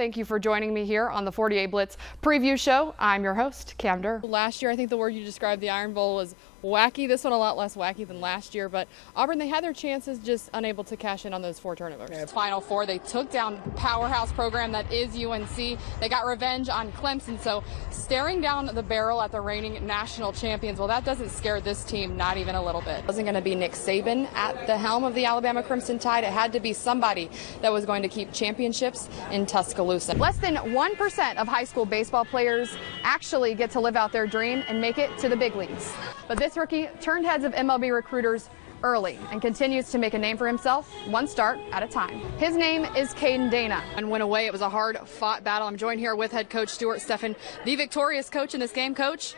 Thank you for joining me here on the 48 Blitz preview show. I'm your host, Cam Derr. Last year, I think the word you described the Iron Bowl was wacky. This one a lot less wacky than last year, but Auburn, they had their chances, just unable to cash in on those 4 turnovers. Final Four, they took down powerhouse program that is UNC. They got revenge on Clemson, so staring down the barrel at the reigning national champions, well, that doesn't scare this team, not even a little bit. It wasn't going to be Nick Saban at the helm of the Alabama Crimson Tide. It had to be somebody that was going to keep championships in Tuscaloosa. Less than 1% of high school baseball players actually get to live out their dream and make it to the big leagues. But this rookie turned heads of MLB recruiters early and continues to make a name for himself, one start at a time. His name is Caden Dana. And went away. It was a hard-fought battle. I'm joined here with head coach Stuart Steffen, the victorious coach in this game. Coach,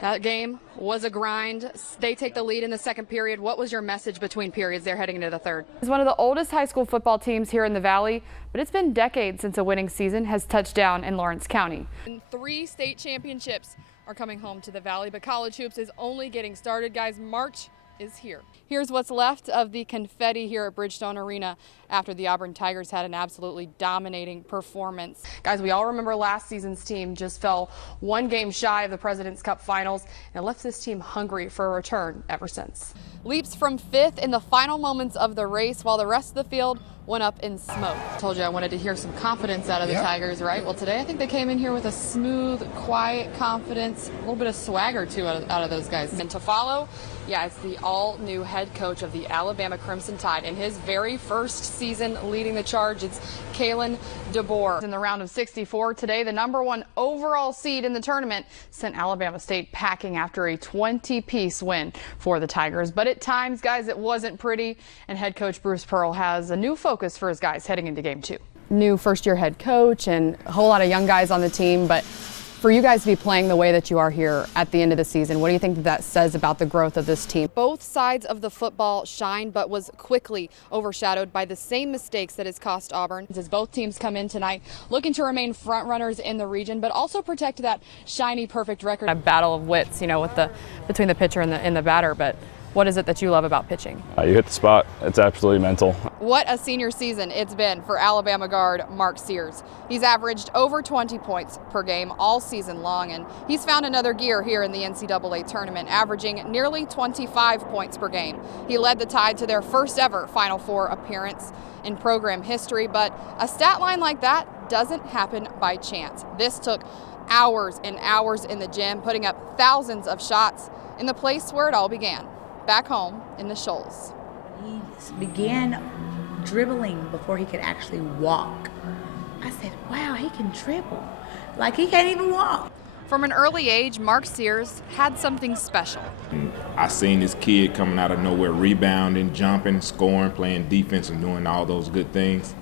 that game was a grind. They take the lead in the second period. What was your message between periods there heading into the third? It's one of the oldest high school football teams here in the Valley, but it's been decades since a winning season has touched down in Lawrence County. And 3 state championships are coming home to the Valley, but college hoops is only getting started, guys. March is here. Here's what's left of the confetti here at Bridgestone Arena after the Auburn Tigers had an absolutely dominating performance. Guys, we all remember last season's team just fell 1 game shy of the President's Cup Finals and left this team hungry for a return ever since. Leaps from 5th in the final moments of the race while the rest of the field went up in smoke. I told you I wanted to hear some confidence out of the Tigers, right? Well, today I think they came in here with a smooth, quiet confidence, a little bit of swagger too out of those guys. And to follow, yeah, it's the all-new head coach of the Alabama Crimson Tide. In his very first season leading the charge, it's Kalen DeBoer. In the round of 64 today, the #1 overall seed in the tournament sent Alabama State packing after a 20-piece win for the Tigers. But at times, guys, it wasn't pretty, and head coach Bruce Pearl has a new focus for his guys heading into game 2. New first-year head coach and a whole lot of young guys on the team, but for you guys to be playing the way that you are here at the end of the season, what do you think that says about the growth of this team? Both sides of the football shined, but was quickly overshadowed by the same mistakes that has cost Auburn. As both teams come in tonight looking to remain front runners in the region, but also protect that shiny, perfect record. A battle of wits, you know, with between the pitcher and the batter, but what is it that you love about pitching? You hit the spot. It's absolutely mental. What a senior season it's been for Alabama guard Mark Sears. He's averaged over 20 points per game all season long, and he's found another gear here in the NCAA tournament, averaging nearly 25 points per game. He led the Tide to their first ever Final Four appearance in program history, but a stat line like that doesn't happen by chance. This took hours and hours in the gym, putting up thousands of shots in the place where it all began. Back home in the Shoals. He began dribbling before he could actually walk. I said, wow, he can dribble. Like he can't even walk. From an early age, Mark Sears had something special. I seen this kid coming out of nowhere, rebounding, jumping, scoring, playing defense, and doing all those good things.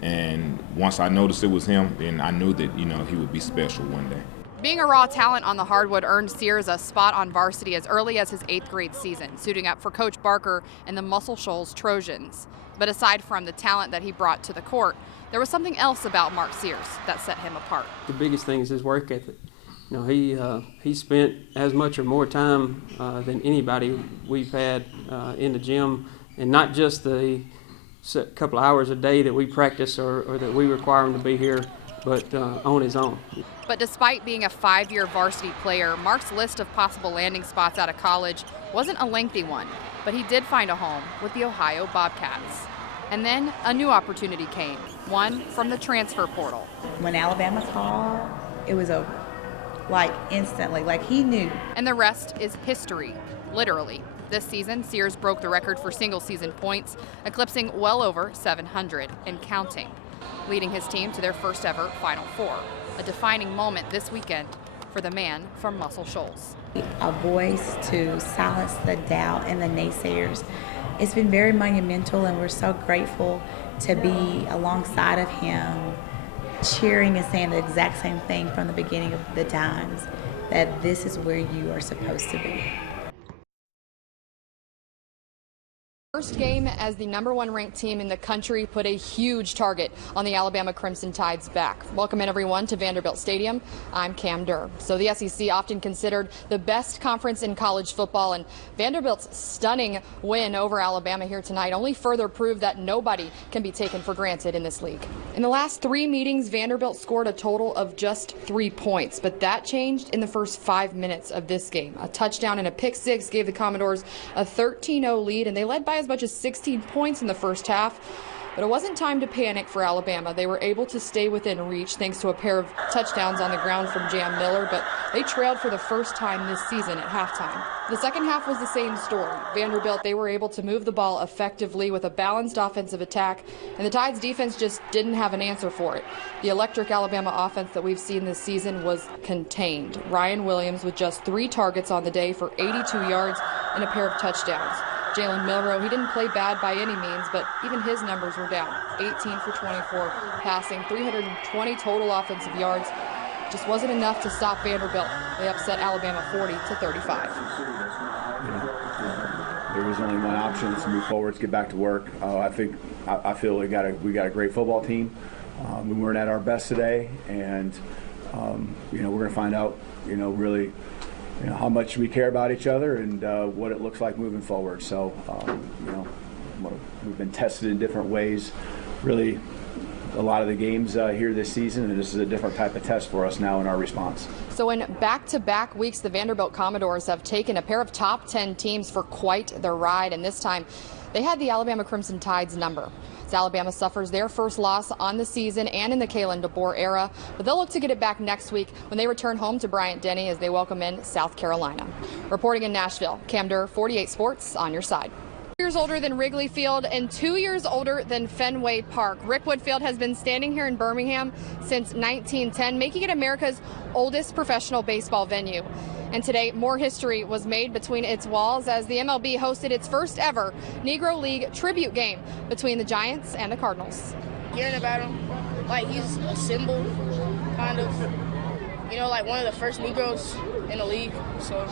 And once I noticed it was him, then I knew that, you know, he would be special one day. Being a raw talent on the hardwood earned Sears a spot on varsity as early as his 8th grade season, suiting up for Coach Barker and the Muscle Shoals Trojans. But aside from the talent that he brought to the court, there was something else about Mark Sears that set him apart. The biggest thing is his work ethic. You know, he spent as much or more time than anybody we've had in the gym, and not just the couple of hours a day that we practice or that we require him to be here, but on his own. But despite being a 5-year varsity player, Mark's list of possible landing spots out of college wasn't a lengthy one, but he did find a home with the Ohio Bobcats. And then a new opportunity came, one from the transfer portal. When Alabama called, it was over. Like instantly, like he knew. And the rest is history, literally. This season, Sears broke the record for single-season points, eclipsing well over 700 and counting, leading his team to their first ever Final Four. A defining moment this weekend for the man from Muscle Shoals. A voice to silence the doubt and the naysayers. It's been very monumental, and we're so grateful to be alongside of him, cheering and saying the exact same thing from the beginning of the times, that this is where you are supposed to be. first game as the #1 ranked team in the country put a huge target on the Alabama Crimson Tide's back. Welcome in everyone to Vanderbilt Stadium. I'm Cam Derr. So the SEC often considered the best conference in college football, and Vanderbilt's stunning win over Alabama here tonight only further proved that nobody can be taken for granted in this league. In the last 3 meetings, Vanderbilt scored a total of just 3 points, but that changed in the first 5 minutes of this game. A touchdown and a pick six gave the Commodores a 13-0 lead, and they led by as much as 16 points in the first half. But it wasn't time to panic for Alabama. They were able to stay within reach thanks to a pair of touchdowns on the ground from Jam Miller, but they trailed for the first time this season at halftime. The second half was the same story. Vanderbilt, they were able to move the ball effectively with a balanced offensive attack, and the Tide's defense just didn't have an answer for it. The electric Alabama offense that we've seen this season was contained. Ryan Williams with just 3 targets on the day for 82 yards and a pair of touchdowns. Jalen Milroe, he didn't play bad by any means, but even his numbers were down. 18 for 24 passing, 320 total offensive yards. Just wasn't enough to stop Vanderbilt. They upset Alabama 40-35. There was only one option to move forward, to get back to work. I feel we got a great football team. We weren't at our best today, and we're going to find out, really, how much we care about each other and what it looks like moving forward. So, we've been tested in different ways, really, a lot of the games here this season, and this is a different type of test for us now in our response. So in back-to-back weeks, the Vanderbilt Commodores have taken a pair of top 10 teams for quite the ride, and this time they had the Alabama Crimson Tide's number. As Alabama suffers their first loss on the season and in the Kalen DeBoer era, but they'll look to get it back next week when they return home to Bryant-Denny as they welcome in South Carolina. Reporting in Nashville, Cam Derr, 48 Sports, on your side. 2 years older than Wrigley Field and 2 years older than Fenway Park. Rickwood Field has been standing here in Birmingham since 1910, making it America's oldest professional baseball venue. And today, more history was made between its walls as the MLB hosted its first ever Negro League tribute game between the Giants and the Cardinals. Hearing about him, like he's a symbol, kind of, like one of the first Negroes in the league, so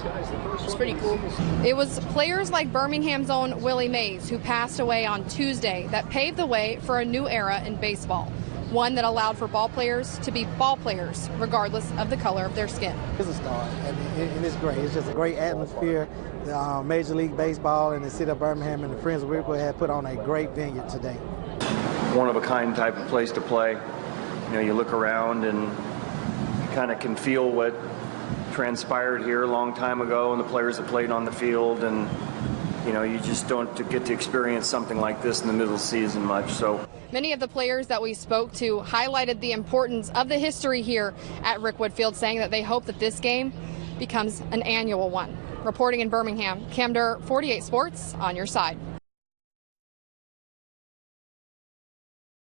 it's pretty cool. It was players like Birmingham's own Willie Mays, who passed away on Tuesday, that paved the way for a new era in baseball. One that allowed for ball players to be ball players, regardless of the color of their skin. It's a start, and it's great. It's just a great atmosphere. Major League Baseball and the city of Birmingham and the Friends of Rickwood have put on a great venue today. One-of-a-kind type of place to play. You look around and you kind of can feel what transpired here a long time ago and the players that played on the field, and you just don't get to experience something like this in the middle of the season much. So many of the players that we spoke to highlighted the importance of the history here at Rickwood Field, saying that they hope that this game becomes an annual one. Reporting in Birmingham, Cam Derr, 48 Sports, on your side.